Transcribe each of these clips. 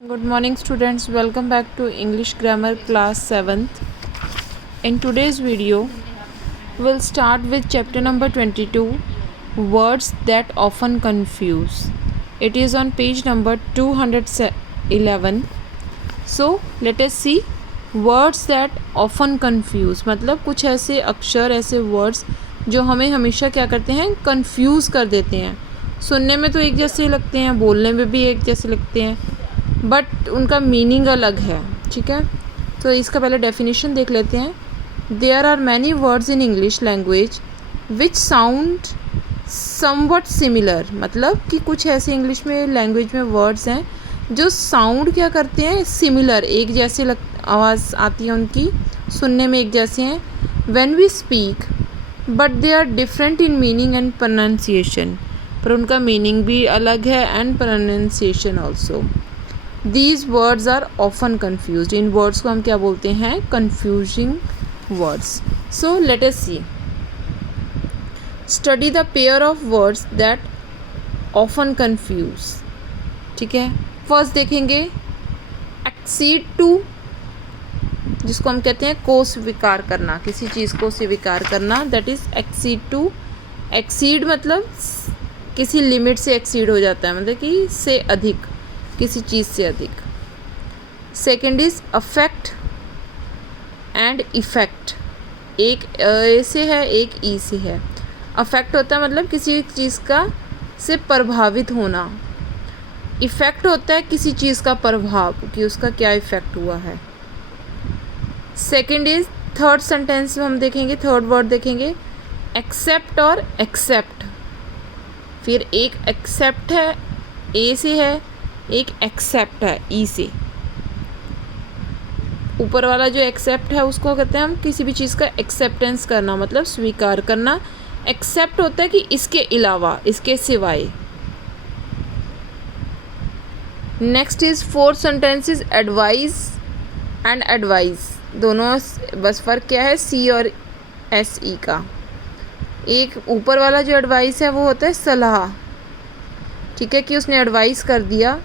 Good morning students, welcome back to English Grammar class 7th. In today's video, we'll start with chapter number 22, words that often confuse. It is on page number 211. So, let us see words that often confuse. मतलब कुछ ऐसे अक्षर, ऐसे words जो हमें हमेशा क्या करते हैं, confuse कर देते हैं. सुनने में तो एक जैसे लगते हैं, बोलने में भी एक जैसे लगते हैं, बट उनका मीनिंग अलग है. ठीक है, तो इसका पहले डेफिनेशन देख लेते हैं. There are many words in English language which sound something similar. मतलब कि कुछ ऐसे इंग्लिश में लैंग्वेज में वर्ड्स हैं जो साउंड क्या करते हैं, सिमिलर, एक जैसे आवाज़ आती है उनकी, सुनने में एक जैसे हैं. When we speak but they are different in meaning and pronunciation. पर उनका मीनिंग भी अलग है and pronunciation also. These words are often confused. इन words को हम क्या बोलते हैं, confusing words. So let us see. Study the pair of words that often confuse. ठीक है, फर्स्ट देखेंगे accede to, जिसको हम कहते हैं को स्वीकार करना, किसी चीज़ को स्वीकार करना, that is accede to. Exceed मतलब किसी लिमिट से एक्सीड हो जाता है, मतलब कि से अधिक, किसी चीज़ से अधिक. Second is affect and effect. एक ए से है, एक ई से है. अफेक्ट होता है मतलब किसी चीज़ का से प्रभावित होना. इफ़ेक्ट होता है किसी चीज़ का प्रभाव, कि उसका क्या इफ़ेक्ट हुआ है. सेकेंड इज थर्ड सेंटेंस में हम देखेंगे, थर्ड वर्ड देखेंगे एक्सेप्ट और एक्सेप्ट. फिर एक एक्सेप्ट है ए से है, एक एक्सेप्ट है ई से. ऊपर वाला जो एक्सेप्ट है उसको कहते हैं हम किसी भी चीज़ का एक्सेप्टेंस करना, मतलब स्वीकार करना. एक्सेप्ट होता है कि इसके अलावा, इसके सिवाय. Next is fourth sentence is advice and advice. दोनों बस फ़र्क क्या है, सी और एस ई का. एक ऊपर वाला जो एडवाइस है वो होता है सलाह. ठीक है, कि उसने एडवाइस कर दिया,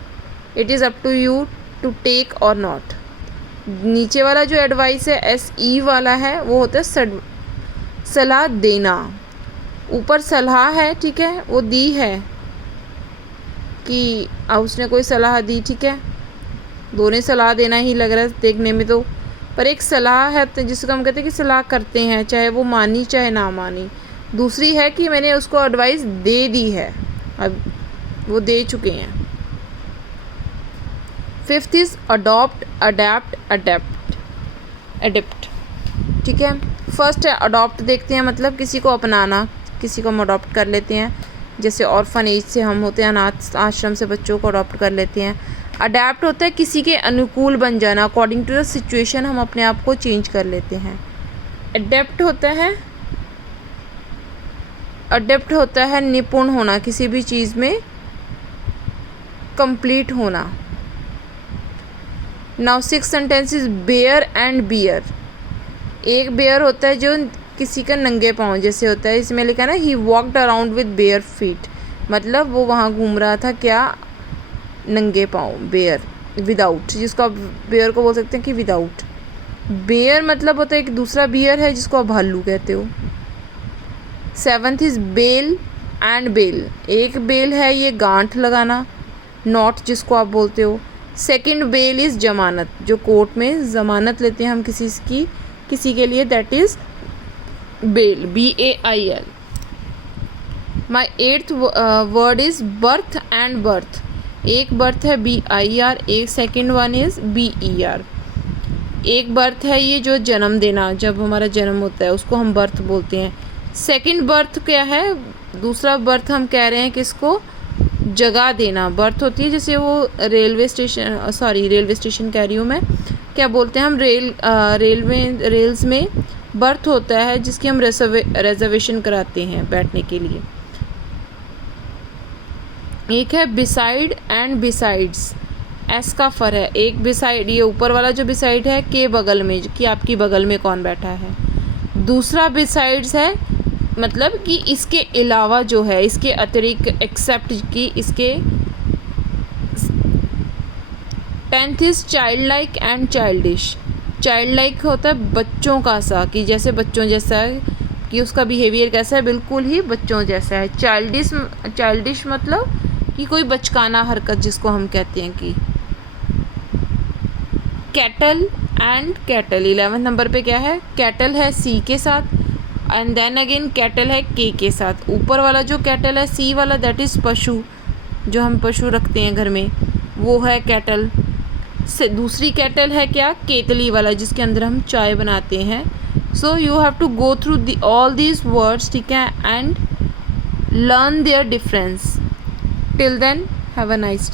it is up to you to take or not. नीचे वाला जो एडवाइस है एस ई वाला है वो होता है सलाह देना. ऊपर सलाह है, ठीक है, वो दी है कि उसने कोई सलाह दी. ठीक है, दोनों सलाह देना ही लग रहा है देखने में तो, पर एक सलाह है तो जिसको हम कहते हैं कि सलाह करते हैं, चाहे वो मानी चाहे ना मानी. दूसरी है कि मैंने उसको एडवाइस दे दी है, अब वो दे चुके हैं. Fifth is adopt, adapt, adapt. ठीक है, फर्स्ट है अडॉप्ट. देखते हैं मतलब किसी को अपनाना, किसी को हम अडॉप्ट कर लेते हैं. जैसे ऑर्फन एज से हम होते हैं, अनाथ आश्रम से बच्चों को अडॉप्ट कर लेते हैं. अडेप्ट होता है किसी के अनुकूल बन जाना, अकॉर्डिंग टू द सिचुएशन हम अपने आप को चेंज कर लेते हैं. अडेप्ट होता है निपुण होना, किसी भी चीज़ में कंप्लीट होना. Now six sentence is bear and beer. एक बेयर होता है जो किसी का नंगे पाँव जैसे होता है. इसमें लिखा ना he walked around with bare feet, मतलब वो वहाँ घूम रहा था क्या, नंगे पाँव. बेयर विदाउट, जिसको आप बेयर को बोल सकते हैं कि विदाउट. बेयर मतलब होता है एक दूसरा बियर है जिसको आप भालू कहते हो. Seventh is bail and bale. एक बेल है ये गांठ लगाना, नॉट जिसको आप बोलते हो. सेकंड बेल इज़ जमानत, जो कोर्ट में ज़मानत लेते हैं हम किसी के लिए, that is bail, BAIL. My eighth word is birth and berth. एक बर्थ है BIR, एक सेकंड वन इज़ BER. एक बर्थ है ये जो जन्म देना, जब हमारा जन्म होता है उसको हम बर्थ बोलते हैं. सेकंड बर्थ क्या है, दूसरा बर्थ हम कह रहे हैं किसको, जगह देना. बर्थ होती है जैसे वो रेलवे स्टेशन कह रही हूँ मैं, क्या बोलते हैं हम, रेल्स में बर्थ होता है जिसकी हम रिजर्वेशन कराते हैं बैठने के लिए. एक है बिसाइड एंड बिसाइड्स. एस का फर है. एक बिसाइड, ये ऊपर वाला जो बिसाइड है के बगल में, कि आपकी बगल में कौन बैठा है. दूसरा बिसाइड्स है मतलब कि इसके अलावा जो है, इसके अतिरिक्त, एक्सेप्ट की, इसके 10th is child like and childish. Child like होता है बच्चों का सा, कि जैसे बच्चों जैसा है, कि उसका बिहेवियर कैसा है, बिल्कुल ही बच्चों जैसा है। चाइल्डिश मतलब कि कोई बचकाना हरकत जिसको हम कहते हैं कि। कैटल एंड कैटल 11 नंबर पे क्या है, कैटल है सी के साथ एंड देन अगेन कैटल है के के साथ। ऊपर वाला जो कैटल है सी वाला दैट इज़ पशु, जो हम पशु रखते हैं घर में, वो है कैटल। से दूसरी कैटल है क्या, केतली वाला, जिसके अंदर हम चाय बनाते हैं। So you have to go through all these words, ठीक है, and learn their difference. Till then have a nice